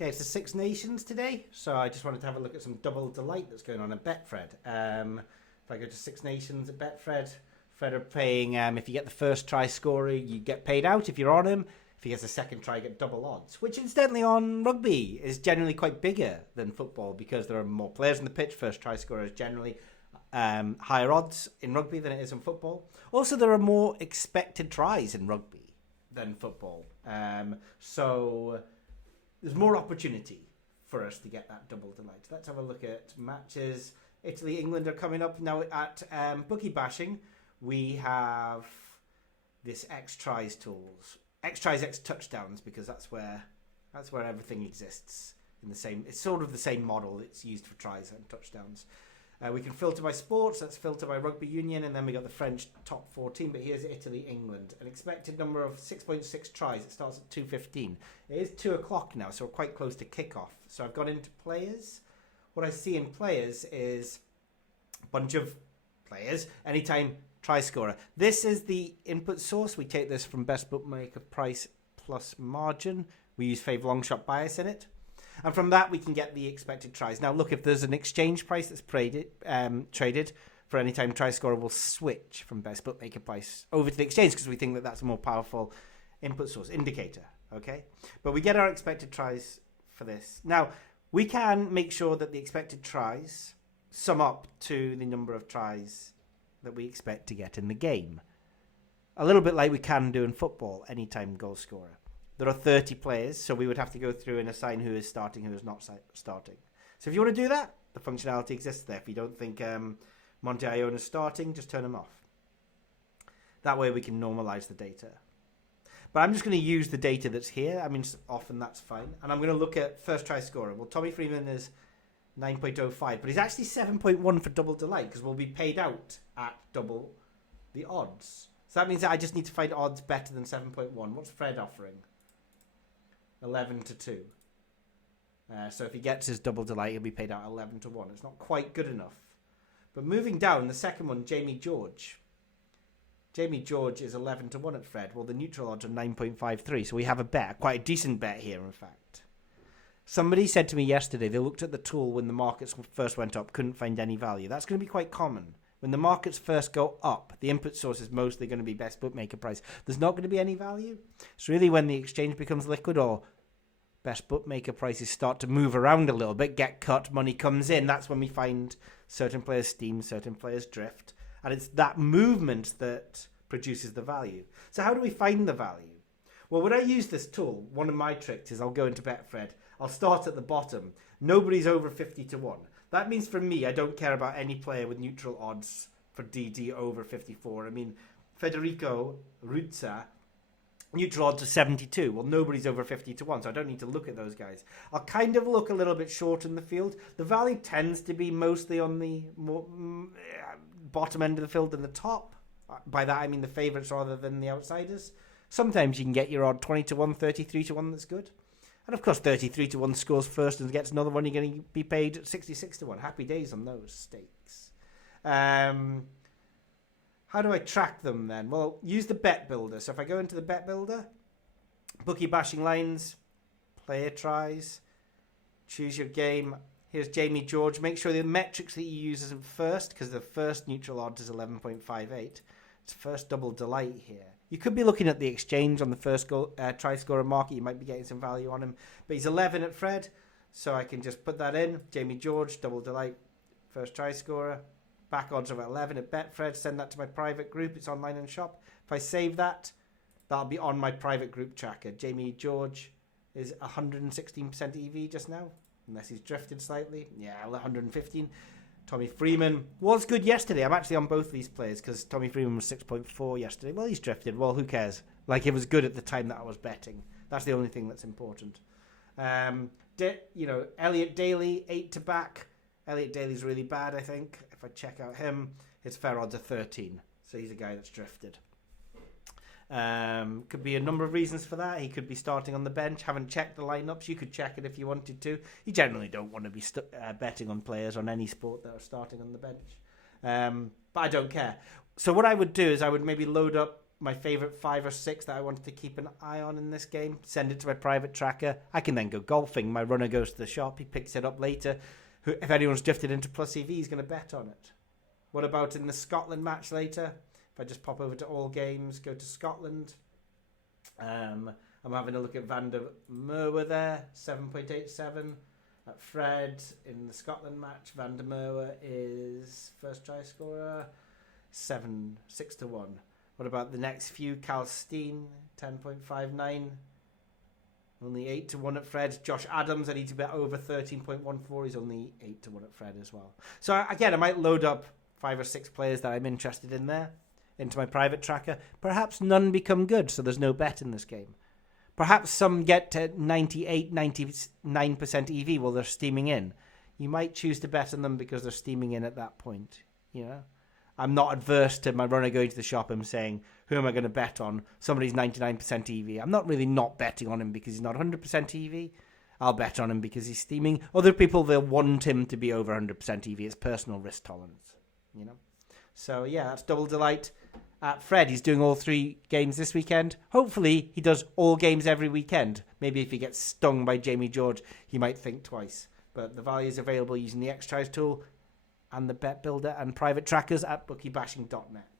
Okay, it's the Six Nations today, so I just wanted to have a look at some double delight that's going on at Betfred. If I go to Six Nations at Betfred, Fred are paying, if you get the first try scorer, you get paid out if you're on him. If he gets a second try, you get double odds, which incidentally on rugby is generally quite bigger than football because there are more players on the pitch. First try scorer is generally higher odds in rugby than it is in football. Also, there are more expected tries in rugby than football. So there's more opportunity for us to get that double delight. Let's have a look at matches. Italy, England are coming up now at bookie bashing. We have this X tries tools, X tries, X touchdowns, because that's where everything exists in the same. It's sort of the same model. It's used for tries and touchdowns. We can filter by sports. Let's filter by rugby union, and then we got the French top 14. But here's Italy, England. An expected number of 6.6 tries. It starts at 2:15. It is 2:00 now, so we're quite close to kickoff. So I've gone into players. What I see in players is a bunch of players. Anytime try scorer. This is the input source. We take this from Best Bookmaker price plus margin. We use fave long shot bias in it. And from that, we can get the expected tries. Now, look, if there's an exchange price that's traded for any time try scorer, we'll switch from Best Bookmaker price over to the exchange because we think that that's a more powerful input source indicator. Okay, but we get our expected tries for this. Now, we can make sure that the expected tries sum up to the number of tries that we expect to get in the game. A little bit like we can do in football, anytime goal scorer. There are 30 players, so we would have to go through and assign who is starting, who is not starting. So if you want to do that, the functionality exists there. If you don't think Monte Ione is starting, just turn them off. That way we can normalize the data. But I'm just going to use the data that's here. I mean, often that's fine. And I'm going to look at first try scorer. Well, Tommy Freeman is 9.05, but he's actually 7.1 for double delight because we'll be paid out at double the odds. So that means that I just need to find odds better than 7.1. What's Fred offering? 11 to 2. So if he gets his double delight, he'll be paid out 11 to 1. It's not quite good enough. But moving down, the second one, Jamie George. Jamie George is 11 to 1 at Fred. Well, the neutral odds are 9.53. So we have a bet, quite a decent bet here, in fact. Somebody said to me yesterday, they looked at the tool when the markets first went up, couldn't find any value. That's going to be quite common. When the markets first go up, the input source is mostly going to be Best Bookmaker price. There's not going to be any value. It's really when the exchange becomes liquid or Best Bookmaker prices start to move around a little bit, get cut, money comes in. That's when we find certain players steam, certain players drift. And it's that movement that produces the value. So how do we find the value? Well, when I use this tool, one of my tricks is I'll go into Betfred. I'll start at the bottom. Nobody's over 50 to 1. That means for me, I don't care about any player with neutral odds for DD over 54. I mean, Federico Ruzza, neutral odds are 72. Well, nobody's over 50 to 1, so I don't need to look at those guys. I'll kind of look a little bit short in the field. The value tends to be mostly on the more, bottom end of the field than the top. By that, I mean the favourites rather than the outsiders. Sometimes you can get your odd 20 to 1, 33 to 1 that's good. And of course, 33 to 1 scores first and gets another one, you're going to be paid 66 to 1. Happy days on those stakes. How do I track them then? Well, use the bet builder. So if I go into the bet builder, bookie bashing lines, player tries, choose your game. Here's Jamie George. Make sure the metrics that you use isn't first because the first neutral odds is 11.58. It's first double delight here. You could be looking at the exchange on the first goal, try scorer market. You might be getting some value on him. But he's 11 at Fred, so I can just put that in. Jamie George, double delight, first try scorer. Back odds are at 11 at Betfred. Send that to my private group. It's online and shop. If I save that, that'll be on my private group tracker. Jamie George is 116% EV just now, unless he's drifted slightly. Yeah, 115. Tommy Freeman was good yesterday. I'm actually on both of these players because Tommy Freeman was 6.4 yesterday. Well, he's drifted. Well, who cares? Like, it was good at the time that I was betting. That's the only thing that's important. Elliot Daly, 8 to back. Elliot Daly's really bad, I think. If I check out him, his fair odds are 13. So he's a guy that's drifted. Could be a number of reasons for that. He could be starting on the bench. Haven't checked the lineups. You could check it if you wanted to. You generally don't want to be betting on players on any sport that are starting on the bench. But I don't care. So what I would do is I would maybe load up my favourite 5 or 6 that I wanted to keep an eye on in this game, send it to my private tracker. I can then go golfing. My runner goes to the shop. He picks it up later. If anyone's drifted into plus EV, he's going to bet on it. What about in the Scotland match later? If I just pop over to all games, go to Scotland. I'm having a look at Van der Merwe there, 7.87. At Fred in the Scotland match, Van der Merwe is first try scorer, 6-1. What about the next few? Cal Steen, 10.59. Only 8-1 at Fred. Josh Adams, I need to bet over 13.14. He's only 8-1 at Fred as well. So again, I might load up 5 or 6 players that I'm interested in there into my private tracker. Perhaps none become good, so there's no bet in this game. Perhaps some get to 98, 99% EV while they're steaming in. You might choose to bet on them because they're steaming in at that point. You know, I'm not adverse to my runner going to the shop and saying, who am I going to bet on? Somebody's 99% EV. I'm not really not betting on him because he's not 100% EV. I'll bet on him because he's steaming. Other people, they'll want him to be over 100% EV. It's personal risk tolerance, you know. So, yeah, that's Double Delight. Fred, he's doing all 3 games this weekend. Hopefully, he does all games every weekend. Maybe if he gets stung by Jamie George, he might think twice. But the value is available using the X-Tries tool and the Bet Builder and private trackers at bookiebashing.net.